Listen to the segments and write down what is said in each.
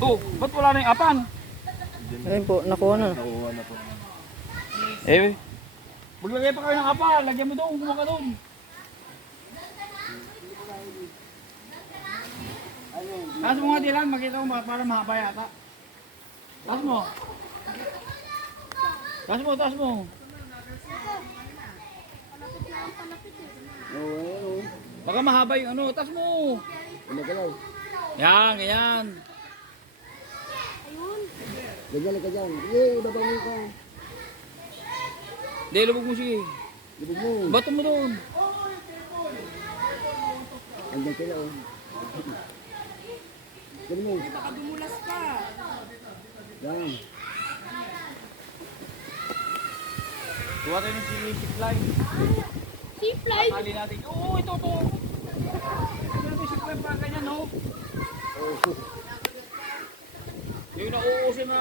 Oh, ba't wala na yung apan? Ayun po, nakuha na. Nakuha na po. Eh, maglagay pa kayo ng apan. Lagyan mo doon, kumuha ka doon. Taas mo nga Dylan, makita ko para mahaba yata. Taas mo. Taas mo, taas mo. Baka mahaba yung ano, taas mo. Umagalaw. Yan, ganyan. Ganyan ka dyan. Yay, mo ka. Hindi, lubog mo sige. Libog mo. Bato mo doon. Andyan sila o. Ganyan mo. Baka dumulas ka. Yan. Kuha tayo ng si zip line. Zipline? Tali natin. Oo, ito, ito. Ano ito, zip line pa ganyan, no? Yung nauuso na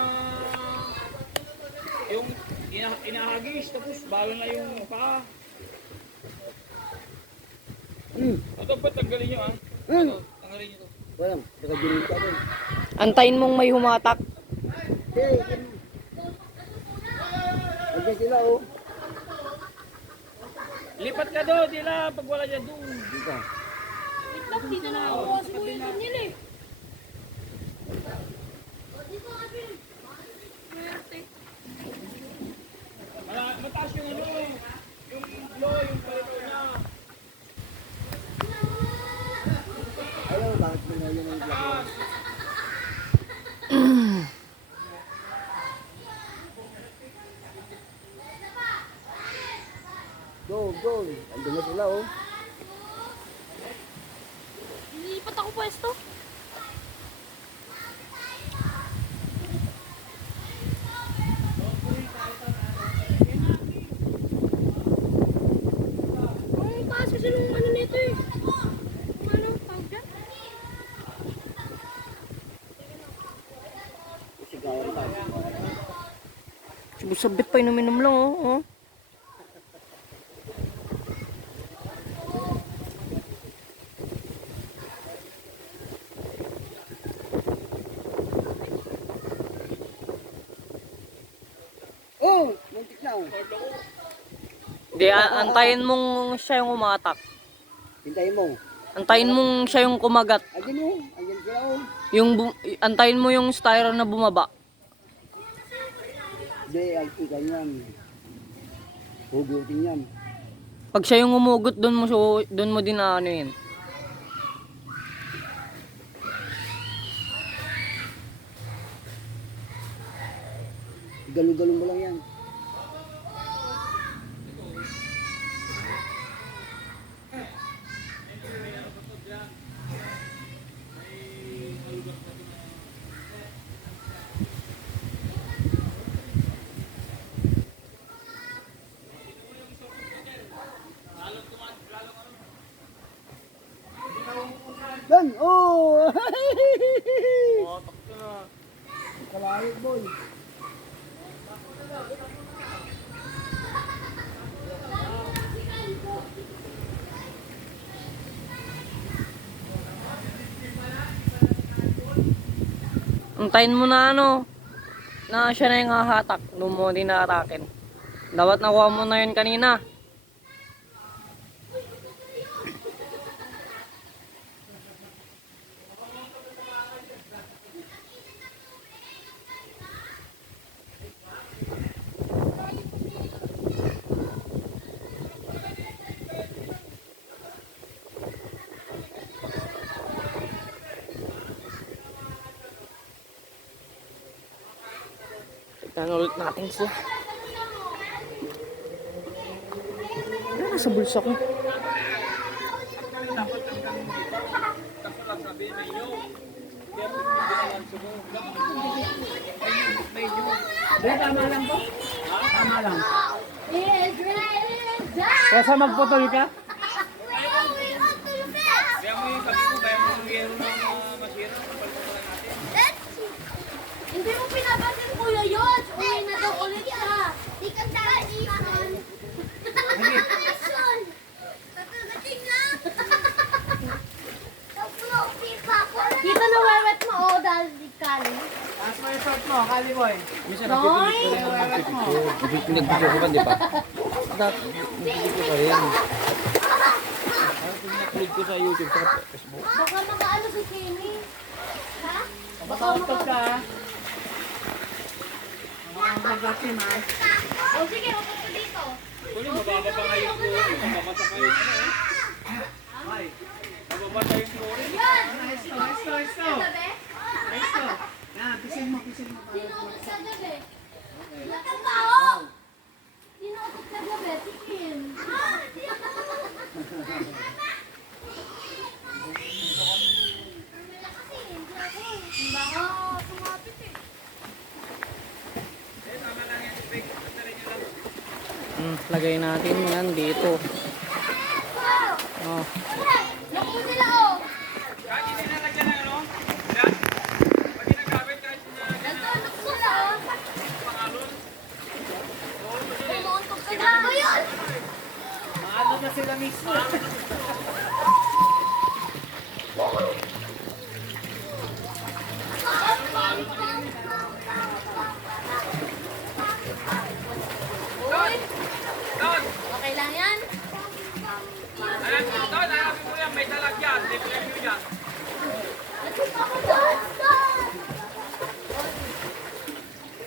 yung ina inahagis tapos balo na yung paa. Hmm. Ito ba tanggalin nyo ah? Hmm. Ito, tanggalin nyo to. Walang. Nakagirin ka doon. Antayin mong may humatak. Hey, ganyan. Andyan sila o. Lipat ka doon, dila pag wala dyan doon. Dito. Itlog, dito na ako. Siguro yung nila eh. Swerte. Mala, mataas yung ano, yung blow, yung palito niya. Ayaw, bakit mo na yun ang vlog mo? Go, go. Andun na sila oh. Lilipat ako pwesto. Ang taas kasi nung ano nito eh. Yung Ano, tawag dyan? Sigawan tayo. Sabit pa inuminom lang oh. oh. Oh, muntik na oh. Di, a- antayin mong siya yung humatak. Hintayin mo. Antayin mong siya yung kumagat. Andyan oh. Andyan sila oh. Yung antayin mo yung styro na bumaba. Hindi, ay ikan yan. Hugutin yan. Pag siya yung umugot, doon mo so, doon mo din na ano yun. Galong-galong mo lang yan. Yan! Oh! Kalayot boy. Antayin mo na ano, na siya na yung hahatak. Doon mo din na-atakin. Dapat nakuha mo na yun kanina. Tignan ulit natin sila. Ano nasa bulsa ko? tama lang po. Tama lang. Kesa magputol ka? die. Kaya mo yung kape mo, kaya mo yung yero ng uh, masira. Palitan mo lang natin. Hindi mo pinapansin kuya yun. Uwi na daw ulit siya. Di ka dahil Kita na wewet mo, oh, dahil di ka mo, kali boy. Noy! Iwewet mo. Pinagbigyo ko ba, di ba? Dapat, pinagbigyo ko rin. Upload ko sa YouTube, sa Facebook. Baka makaano si Kenny. Ha? Baka utot ka. Mga magasim ha. O sige, upo ka dito. Kuli, mababa pa ngayon ko. Mababa pa kayo. Ay. Mababa tayo yung glory. Yan! Nice nice nice to. Gabi? Nice Yan, pisin mo, pisin mo. Sino utot ka gabi? Lakang tao! Sino utot ka gabi? Sumapit eh. Hmm, lagay natin yan dito. Oh. Naku sila oh! Nagtutok sila oh! Umuuntok sila. Ano yun? Maano na sila mismo. Uy! Okay lang yan? Nagpunta ko doon!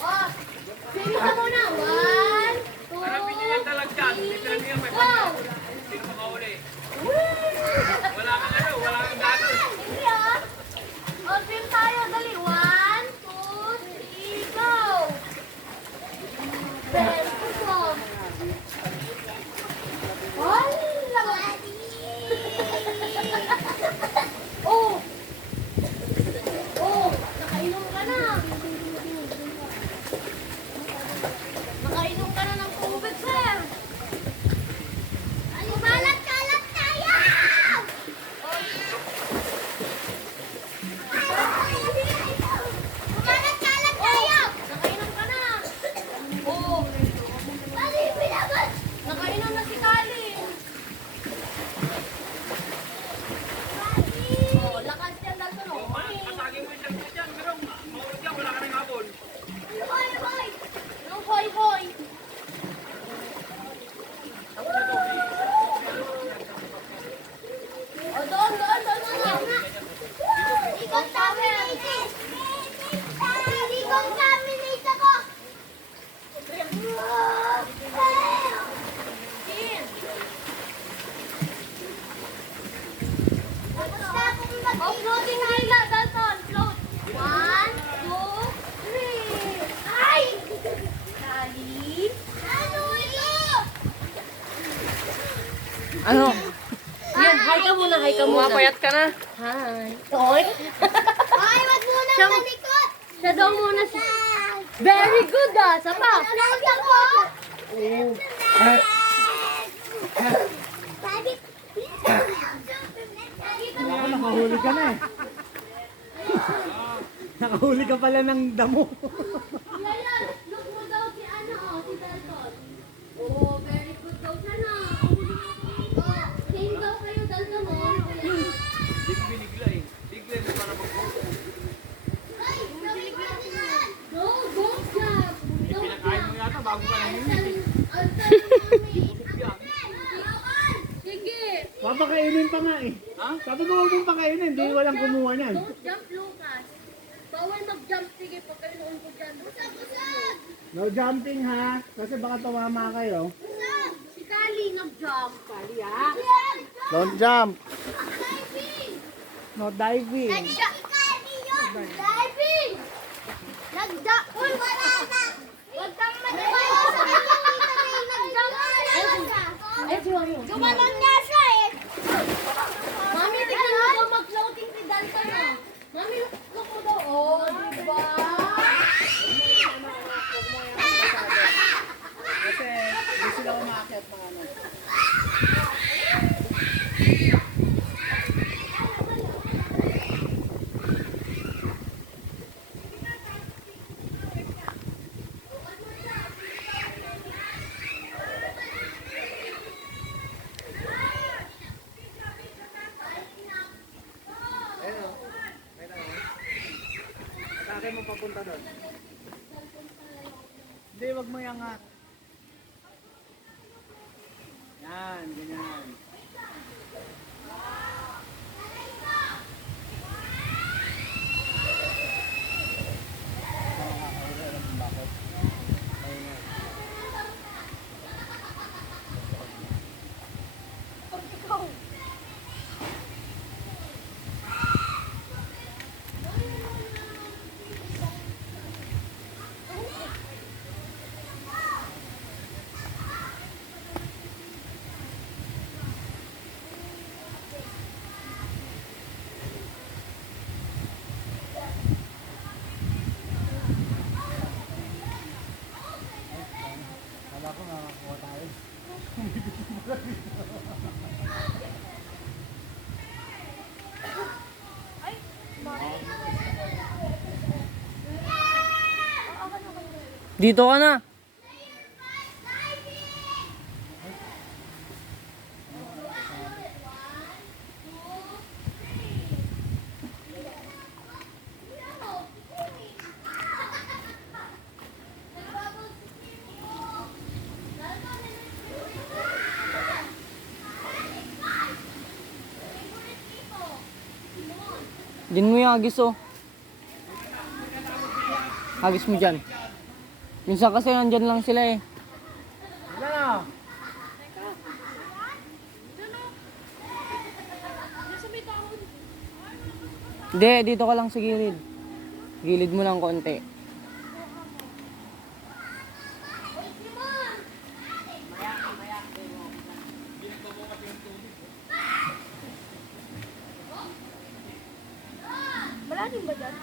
Oh, baby ka muna. One, two, three, go! Wala kang ano, wala kang gatos. Hindi ah. Oh, swim tayo. Dali. One, two, three, go! Very good. Wala. Oh! Oh! Nakainom ka na. Nakainom ka na ng tubig, sir. Kumalat-kalat tayo! Kumalat-kalat tayo! Nakainom ka na. Oo. Kali, pinabas! Nakainom na si Kali. Oh, lakas yan lang to, no? Masagin mo siyang dyan, pero maulit yan, wala ka rin habol. Hoy, hoy! Anong hoy, hoy? O, doon, doon, doon, doon, doon. Ikot terminated! Ikot terminated ako! Kim! Uploading nila, Dalton. Float. One, two, three. Ay! Kali. Ano ito? Ano? Yan, hi ka muna, hi ka Pumapayat ka na? Hi. Toy? Ay, wag muna sa likod. Siya daw muna si... Very good ah, sa pa. Float ako. Ako, nakahuli ka na eh. nakahuli ka pala ng damo. Yan, look mo daw si ano, oh, si Dalton. Oh, very good daw siya na. Oh, same daw kayo, Dalton, oh. Hindi ko binigla eh. Bigla mo para mag-post. Ay, No, don't clap. Don't Pinakain mo yata bago ka nang I'll tell mommy. Sige. Papakainin pa nga eh. Ha? Sabi ko huwag mong pakainin, hindi walang kumuha niyan. Don't jump, Lucas. Bawal mag-jump. Sige, pagkaroon ko dyan. Busag, busag! No jumping ha, kasi baka tumama kayo. Busag! Si Kali nag-jump. Kali, ha? Don't jump. Diving! No diving. Nag-jump! Kali yun! Diving! Nag-jump! Uy, wala na! Huwag kang maniwala sa kanya. Nag-jump ka. Gumanon nga siya eh. Mami, tignan mo daw mag-floating si Dalton ah. Mami, look, mo daw. Oh, diba? Dito ka na. Din mo yung hagis oh. Hagis mo dyan. Minsan kasi nandyan lang sila eh. Wala. Hindi, dito ka lang sa gilid. Gilid mo lang konti. Malalim ba dyan?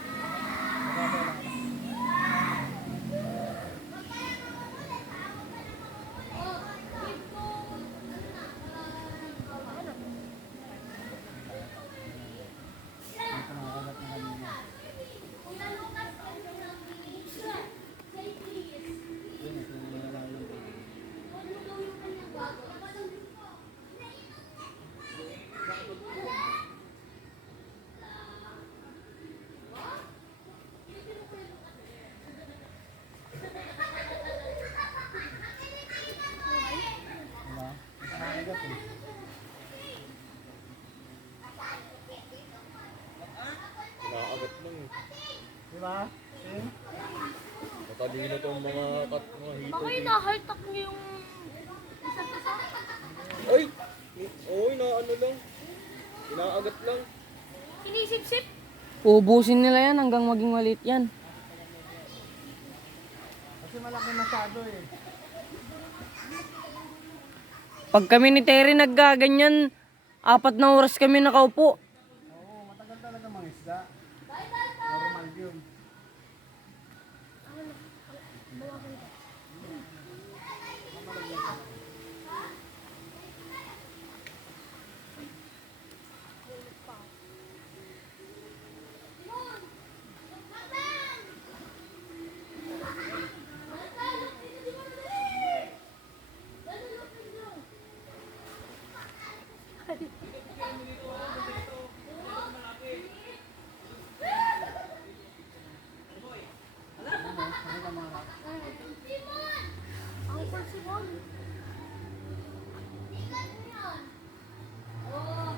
Matalino tong mga kat mga hito. Baka ina-heart attack niyo yung isang isa. Ay! Oy, na ano lang. Inaagat lang. Sinisip-sip. Uubusin nila yan hanggang maging maliit yan. Kasi malaki masyado eh. Pag kami ni Terry naggaganyan, apat na oras kami nakaupo. Ang Simon. Nangain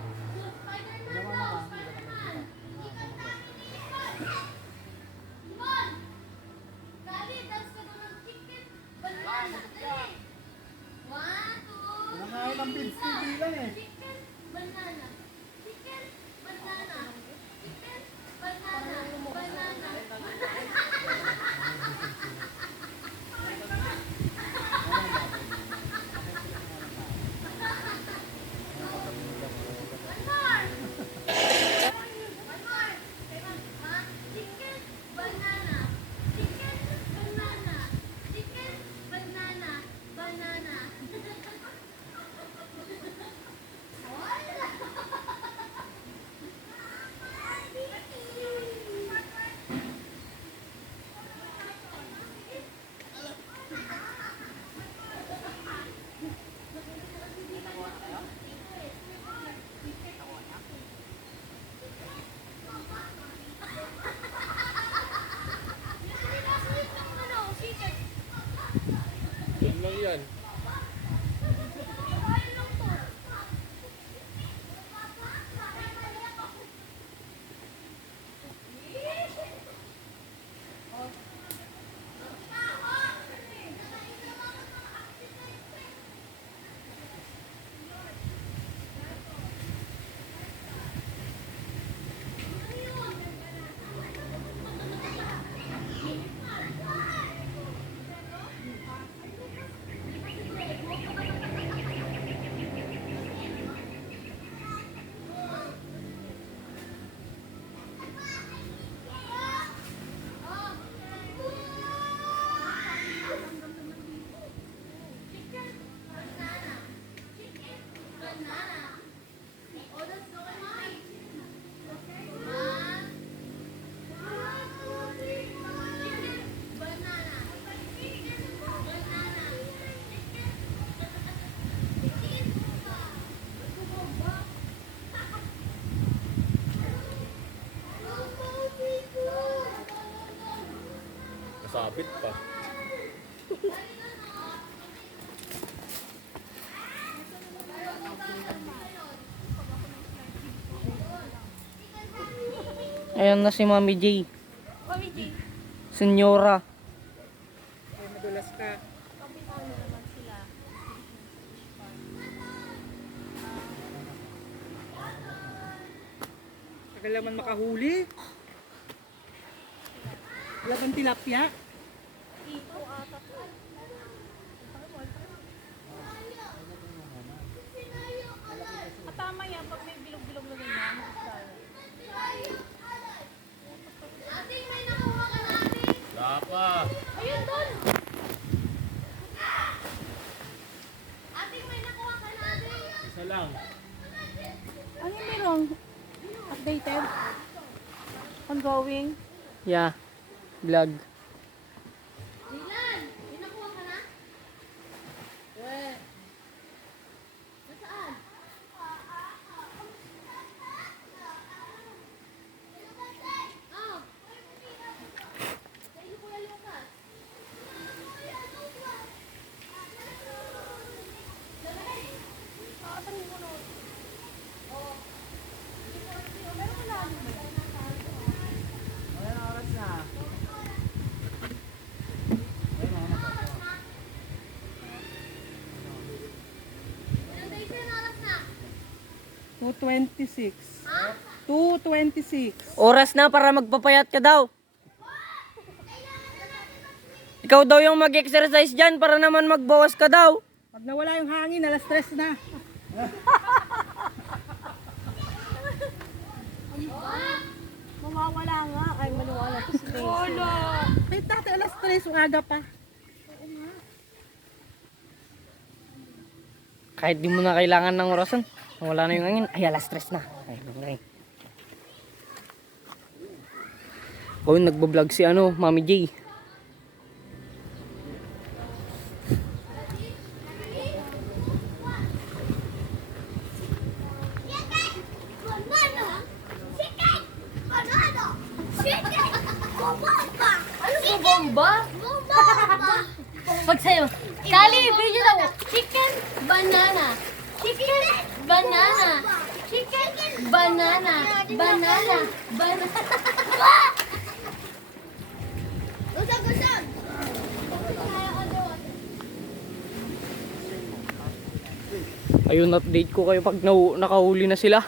yun. Nasabit pa. Ayan na si Mami J. Senyora. Madulas ka. Tagal naman makahuli. Wala bang tilapia? Tama yan, pag may bilog-bilog na ganyan, yan. Ating may nakuha ka natin. Wala pa. Ayun doon. Ating may nakuha ka natin. Isa lang. Ano yung meron? Updated? Ongoing? Yeah. Vlog. Dylan, may nakuha ka na? Eh. Nasaan? Oh. Sa iyo, Kuya Lucas. Ayan ang oras na. Ilang days na yung oras na? 226. 226. Oras na para magpapayat ka daw. Ikaw daw yung mag-exercise dyan para naman magbawas ka daw. Pag nawala yung hangin, alas stress na. Mawawala nga. Ay, maniwala ko si Daisy. Wala! Wait dati alas stress, umaga pa. Kahit di mo na kailangan ng orasan. Wala na yung angin. Ay, alas stress na. Ay, ay. Oh, nagbablog si ano, Mami J. Banana! Chicken! Banana! Chicken! Bomba! Ano ba bomba? Bomba! Pag sa'yo, Kali, video daw. Chicken, banana. Chicken! Banana. Chicken! Banana. Banana. Banana. Usag, usag! Ayun, update ko kayo pag nakahuli na sila.